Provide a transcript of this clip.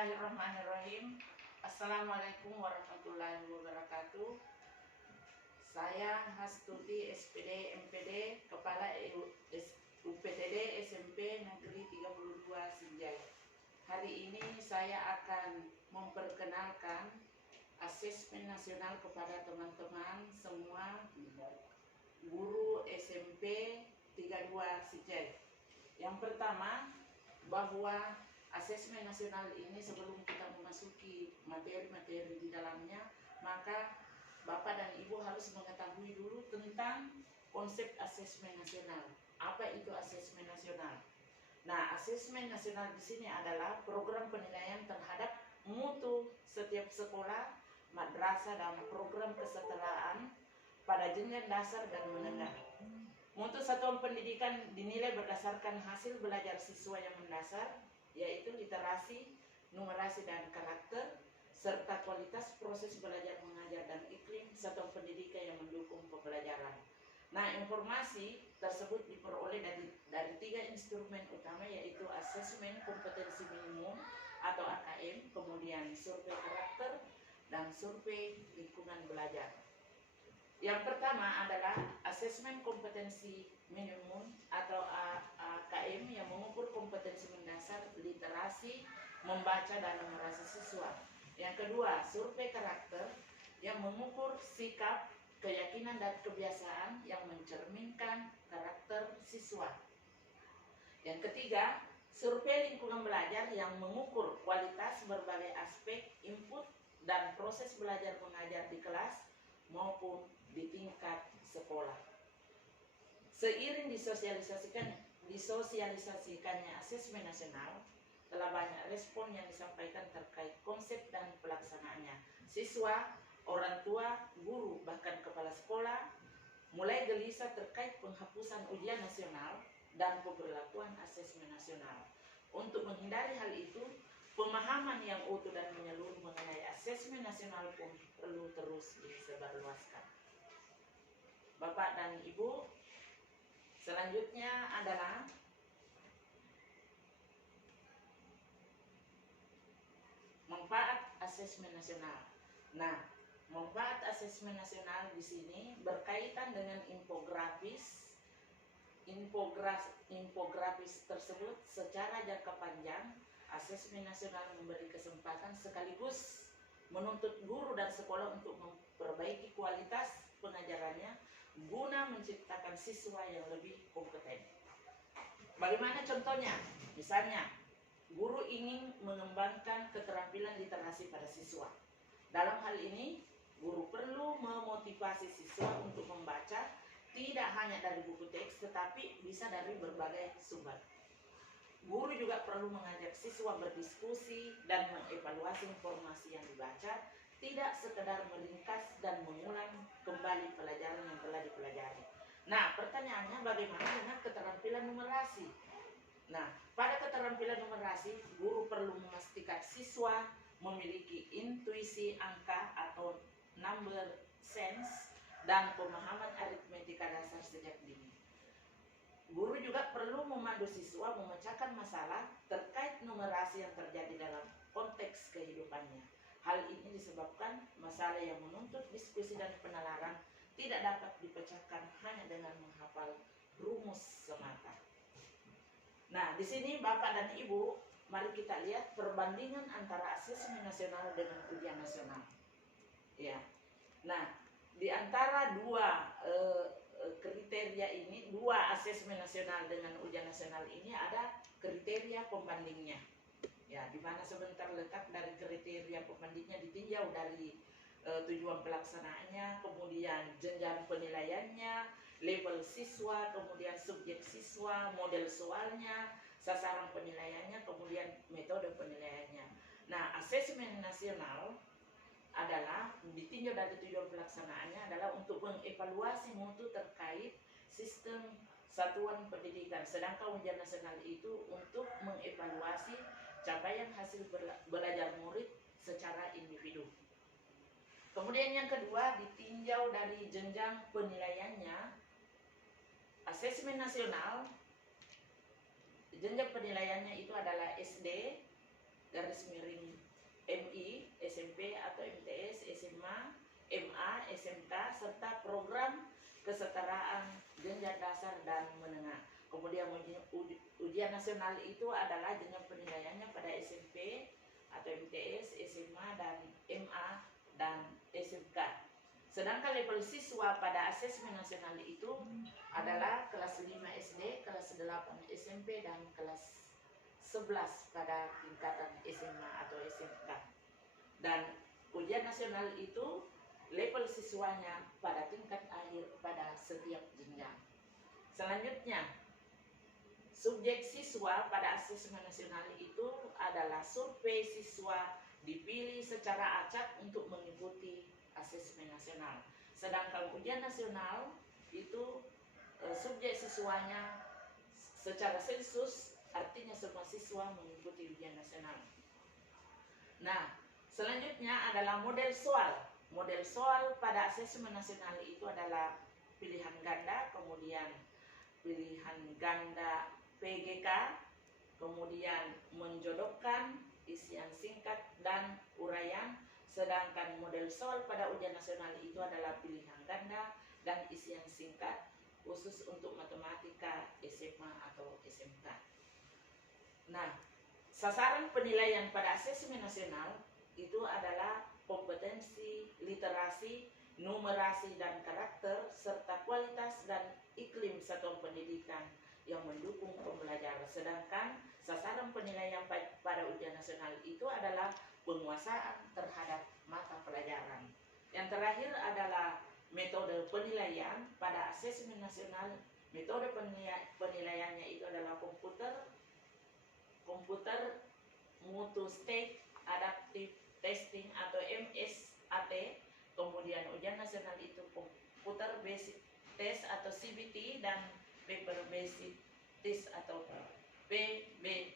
Bismillahirrahmanirrahim. Assalamualaikum warahmatullahi wabarakatuh. Saya Hastuti SPD MPD, Kepala UPTD SMP Negeri 32 Sinjai. Hari ini saya akan memperkenalkan asesmen nasional kepada teman-teman semua guru SMP 32 Sinjai. Yang pertama, bahwa asesmen nasional ini sebelum kita memasuki materi-materi di dalamnya, maka Bapak dan Ibu harus mengetahui dulu tentang konsep asesmen nasional. Apa itu asesmen nasional? Nah, asesmen nasional di sini adalah program penilaian terhadap mutu setiap sekolah, madrasah, dan program kesetaraan pada jenjang dasar dan menengah. Mutu satuan pendidikan dinilai berdasarkan hasil belajar siswa yang mendasar, yaitu literasi, numerasi, dan karakter, serta kualitas proses belajar mengajar dan iklim satuan pendidikan yang mendukung pembelajaran. Nah, informasi tersebut diperoleh dari tiga instrumen utama, yaitu asesmen kompetensi minimum atau AKM, kemudian survei karakter, dan survei lingkungan belajar. Yang pertama adalah asesmen kompetensi minimum atau AKM yang mengukur kompetensi mendasar, literasi, membaca, dan numerasi siswa. Yang kedua, survei karakter yang mengukur sikap, keyakinan, dan kebiasaan yang mencerminkan karakter siswa. Yang ketiga, survei lingkungan belajar yang mengukur kualitas berbagai aspek input dan proses belajar mengajar di kelas maupun di tingkat sekolah. Seiring disosialisasikannya asesmen nasional, telah banyak respon yang disampaikan terkait konsep dan pelaksanaannya. Siswa, orang tua, guru, bahkan kepala sekolah mulai gelisah terkait penghapusan ujian nasional dan pemberlakuan asesmen nasional. Untuk menghindari hal itu, pemahaman yang utuh dan menyeluruh mengenai asesmen nasional pun perlu terus disebarluaskan. Bapak dan Ibu, selanjutnya adalah manfaat asesmen nasional. Nah, manfaat asesmen nasional di sini berkaitan dengan infografis. Infografis tersebut secara jangka panjang, asesmen nasional memberi kesempatan sekaligus menuntut guru dan sekolah untuk memperbaiki kualitas pengajarannya guna menciptakan siswa yang lebih kompeten. Bagaimana contohnya? Misalnya, guru ingin mengembangkan keterampilan literasi pada siswa. Dalam hal ini, guru perlu memotivasi siswa untuk membaca tidak hanya dari buku teks, tetapi bisa dari berbagai sumber. Guru juga perlu mengajak siswa berdiskusi dan mengevaluasi informasi yang dibaca, tidak sekedar meringkas dan mengulang kembali pelajaran yang telah dipelajari. Nah, pertanyaannya bagaimana dengan keterampilan numerasi? Nah, pada keterampilan numerasi, guru perlu memastikan siswa memiliki intuisi angka atau number sense dan pemahaman aritmetika dasar sejak dini. Guru juga perlu memandu siswa memecahkan masalah terkait numerasi yang terjadi dalam konteks kehidupannya. Hal ini disebabkan masalah yang menuntut diskusi dan penalaran tidak dapat dipecahkan hanya dengan menghafal rumus semata. Nah, di sini Bapak dan Ibu, mari kita lihat perbandingan antara asesmen nasional dengan ujian nasional. Ya. Nah, di antara dua kriteria ini, dua asesmen nasional dengan ujian nasional ini ada kriteria pembandingnya. Ya, di mana sebentar letak dari kriteria pembandingnya ditinjau dari tujuan pelaksanaannya, kemudian jenjang penilaiannya, level siswa, kemudian subjek siswa, model soalnya, sasaran penilaiannya, kemudian metode penilaiannya. Nah, asesmen nasional adalah ditinjau dari tujuan pelaksanaannya adalah untuk mengevaluasi mutu terkait sistem satuan pendidikan, sedangkan ujian nasional itu untuk mengevaluasi capaian hasil belajar murid secara individu. Kemudian yang kedua, ditinjau dari jenjang penilaiannya. Asesmen nasional, jenjang penilaiannya itu adalah SD, garis miring MA, SMK, serta program kesetaraan jenjang dasar dan menengah. Kemudian ujian nasional itu adalah jenjang penilaiannya pada SMP atau MTS, SMA, dan MA, dan SMK. Sedangkan level siswa pada asesmen nasional itu adalah kelas 5 SD, kelas 8 SMP, dan kelas 11 pada tingkatan SMA atau SMK. Dan ujian nasional itu level siswanya pada tingkat akhir pada setiap jenjang. Selanjutnya, subjek siswa pada asesmen nasional itu adalah survei siswa dipilih secara acak untuk mengikuti asesmen nasional. Sedangkan ujian nasional itu subjek siswanya secara sensus, artinya semua siswa mengikuti ujian nasional. Nah, selanjutnya adalah model soal. Model soal pada asesmen nasional itu adalah pilihan ganda, kemudian pilihan ganda PGK, kemudian menjodohkan, isian singkat, dan uraian. Sedangkan model soal pada ujian nasional itu adalah pilihan ganda dan isian singkat, khusus untuk matematika SMA atau SMK. Nah, sasaran penilaian pada asesmen nasional itu adalah kompetensi, literasi, numerasi dan karakter, serta kualitas dan iklim satuan pendidikan yang mendukung pembelajaran. Sedangkan sasaran penilaian pada ujian nasional itu adalah penguasaan terhadap mata pelajaran. Yang terakhir adalah metode penilaian pada asesmen nasional. Metode penilaiannya itu adalah komputer mutu state adaptive testing atau MSAT. Kemudian ujian nasional itu komputer basic test atau CBT dan paper basic test atau PBT.